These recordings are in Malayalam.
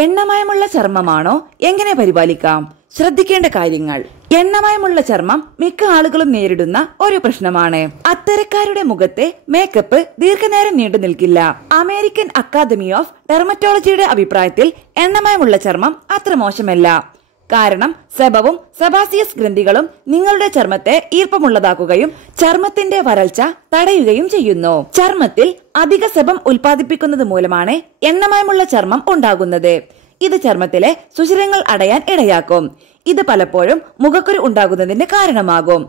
എണ്ണമയമുള്ള ചർമ്മമാണോ? എങ്ങനെ പരിപാലിക്കാം? ശ്രദ്ധിക്കേണ്ട കാര്യങ്ങൾ. എണ്ണമയമുള്ള ചർമ്മം മിക്ക ആളുകളും നേരിടുന്ന ഒരു പ്രശ്നമാണ്. അത്തരക്കാരുടെ മുഖത്തെ മേക്കപ്പ് ദീർഘനേരം നീണ്ടു നിൽക്കില്ല. അമേരിക്കൻ അക്കാദമി ഓഫ് ഡെർമറ്റോളജിയുടെ അഭിപ്രായത്തിൽ എണ്ണമയമുള്ള ചർമ്മം അത്ര മോശമല്ല. കാരണം സെബവും സെബാസിയസ് ഗ്രന്ഥികളും നിങ്ങളുടെ ചർമ്മത്തെ ഈർപ്പമുള്ളതാക്കുകയും ചർമ്മത്തിന്റെ വരൾച്ച തടയുകയും ചെയ്യുന്നു. ചർമ്മത്തിൽ അധിക സെബം ഉൽപ്പാദിപ്പിക്കുന്നത് മൂലമാണ് എണ്ണമയമുള്ള ചർമ്മം ഉണ്ടാകുന്നത്. ഇത് ചർമ്മത്തിലെ സുഷിരങ്ങൾ അടയാൻ ഇടയാക്കും. ഇത് പലപ്പോഴും മുഖക്കുരു ഉണ്ടാകുന്നതിന് കാരണമാകും.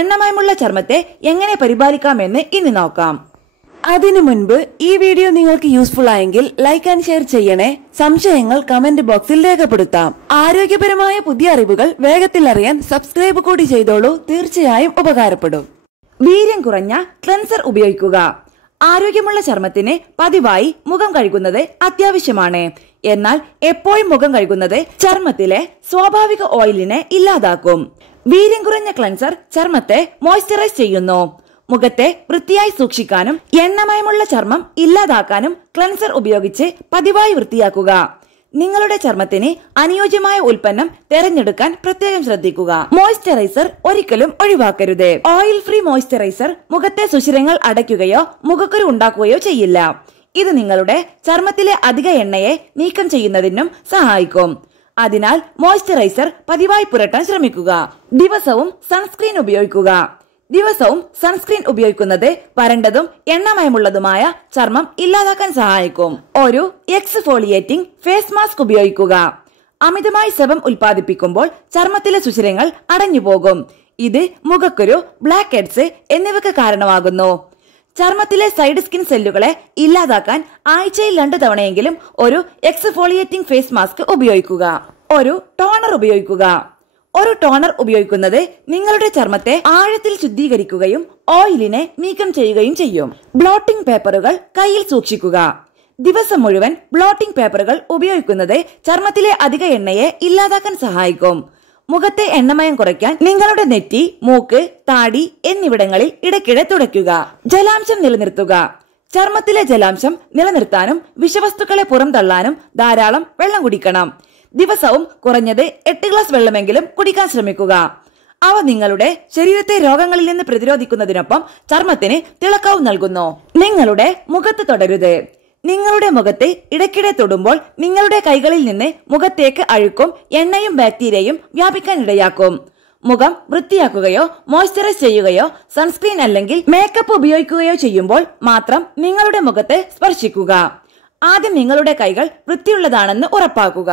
എണ്ണമയമുള്ള ചർമ്മത്തെ എങ്ങനെ പരിപാലിക്കാമെന്ന് ഇനി നോക്കാം. അതിനു മുൻപ് ഈ വീഡിയോ നിങ്ങൾക്ക് യൂസ്ഫുൾ ആയെങ്കിൽ ലൈക്ക് ആൻഡ് ഷെയർ ചെയ്യണേ. സംശയങ്ങൾ കമന്റ് ബോക്സിൽ രേഖപ്പെടുത്താം. ആരോഗ്യപരമായ പുതിയ അറിവുകൾ വേഗത്തിൽ അറിയാൻ സബ്സ്ക്രൈബ് കൂടി ചെയ്തോളൂ. തീർച്ചയായും ഉപകാരപ്പെടും. വീര്യം കുറഞ്ഞ ക്ലെൻസർ ഉപയോഗിക്കുക. ആരോഗ്യമുള്ള ചർമ്മത്തിന് പതിവായി മുഖം കഴുകുന്നത് അത്യാവശ്യമാണ്. എന്നാൽ എപ്പോഴും മുഖം കഴുകുന്നത് ചർമ്മത്തിലെ സ്വാഭാവിക ഓയിലിനെ ഇല്ലാതാക്കും. വീര്യം കുറഞ്ഞ ക്ലെൻസർ ചർമ്മത്തെ മോയ്സ്ചറൈസ് ചെയ്യുന്നു. മുഖത്തെ വൃത്തിയായി സൂക്ഷിക്കാനും എണ്ണമയമുള്ള ചർമ്മം ഇല്ലാതാക്കാനും ക്ലെൻസർ ഉപയോഗിച്ച് പതിവായി വൃത്തിയാക്കുക. നിങ്ങളുടെ ചർമ്മത്തിന് അനുയോജ്യമായ ഉൽപ്പന്നം തെരഞ്ഞെടുക്കാൻ പ്രത്യേകം ശ്രദ്ധിക്കുക. മോയ്സ്ചറൈസർ ഒരിക്കലും ഒഴിവാക്കരുത്. ഓയിൽ ഫ്രീ മോയ്സ്ചറൈസർ മുഖത്തെ സുഷിരങ്ങൾ അടയ്ക്കുകയോ മുഖക്കുരു ഉണ്ടാക്കുകയോ ചെയ്യില്ല. ഇത് നിങ്ങളുടെ ചർമ്മത്തിലെ അധിക എണ്ണയെ നീക്കം ചെയ്യുന്നതിനും സഹായിക്കും. അതിനാൽ മോയ്സ്ചറൈസർ പതിവായി പുരട്ടാൻ ശ്രമിക്കുക. ദിവസവും സൺസ്ക്രീൻ ഉപയോഗിക്കുക. ദിവസവും സൺസ്ക്രീൻ ഉപയോഗിക്കുന്നത് വരണ്ടതും എണ്ണമയമുള്ളതുമായ ചർമ്മം ഇല്ലാതാക്കാൻ സഹായിക്കും. ഒരു എക്സ്ഫോളിയേറ്റിംഗ് ഫേസ് മാസ്ക് ഉപയോഗിക്കുക. അമിതമായി സെബം ഉൽപ്പാദിപ്പിക്കുമ്പോൾ ചർമ്മത്തിലെ സുഷിരങ്ങൾ അടഞ്ഞുപോകും. ഇത് മുഖക്കുരു, ബ്ലാക്ക് ഹെഡ്സ് എന്നിവയ്ക്ക് കാരണമാകുന്നു. ചർമ്മത്തിലെ സൈഡ് സ്കിൻ സെല്ലുകളെ ഇല്ലാതാക്കാൻ ആഴ്ചയിൽ 2 തവണയെങ്കിലും ഒരു എക്സ്ഫോളിയേറ്റിംഗ് ഫേസ് മാസ്ക് ഉപയോഗിക്കുക. ഒരു ടോണർ ഉപയോഗിക്കുക. ഒരു ടോണർ ഉപയോഗിക്കുന്നത് നിങ്ങളുടെ ചർമ്മത്തെ ആഴത്തിൽ ശുദ്ധീകരിക്കുകയും ഓയിലിനെ നീക്കം ചെയ്യുകയും ചെയ്യും. ബ്ലോട്ടിംഗ് പേപ്പറുകൾ കയ്യിൽ സൂക്ഷിക്കുക. ദിവസം മുഴുവൻ ബ്ലോട്ടിംഗ് പേപ്പറുകൾ ഉപയോഗിക്കുന്നത് ചർമ്മത്തിലെ അധിക എണ്ണയെ ഇല്ലാതാക്കാൻ സഹായിക്കും. മുഖത്തെ എണ്ണമയം കുറയ്ക്കാൻ നിങ്ങളുടെ നെറ്റി, മൂക്ക്, താടി എന്നിവിടങ്ങളിൽ ഇടയ്ക്കിടെ തുടയ്ക്കുക. ജലാംശം നിലനിർത്തുക. ചർമ്മത്തിലെ ജലാംശം നിലനിർത്താനും വിഷവസ്തുക്കളെ പുറംതള്ളാനും ധാരാളം വെള്ളം കുടിക്കണം. ദിവസവും കുറഞ്ഞത് 8 ഗ്ലാസ് വെള്ളമെങ്കിലും കുടിക്കാൻ ശ്രമിക്കുക. അവ നിങ്ങളുടെ ശരീരത്തെ രോഗങ്ങളിൽ നിന്ന് പ്രതിരോധിക്കുന്നതിനൊപ്പം ചർമ്മത്തിന് തിളക്കവും നൽകുന്നു. നിങ്ങളുടെ മുഖത്ത് തൊടരുത്. നിങ്ങളുടെ മുഖത്ത് ഇടയ്ക്കിടെ തൊടുമ്പോൾ നിങ്ങളുടെ കൈകളിൽ നിന്ന് മുഖത്തേക്ക് അഴുക്കും എണ്ണയും ബാക്ടീരിയയും വ്യാപിക്കാൻ ഇടയാക്കും. മുഖം വൃത്തിയാക്കുകയോ മോയ്സ്ചറൈസ് ചെയ്യുകയോ സൺസ്ക്രീൻ അല്ലെങ്കിൽ മേക്കപ്പ് ഉപയോഗിക്കുകയോ ചെയ്യുമ്പോൾ മാത്രം നിങ്ങളുടെ മുഖത്തെ സ്പർശിക്കുക. ആദ്യം നിങ്ങളുടെ കൈകൾ വൃത്തിയുള്ളതാണെന്ന് ഉറപ്പാക്കുക.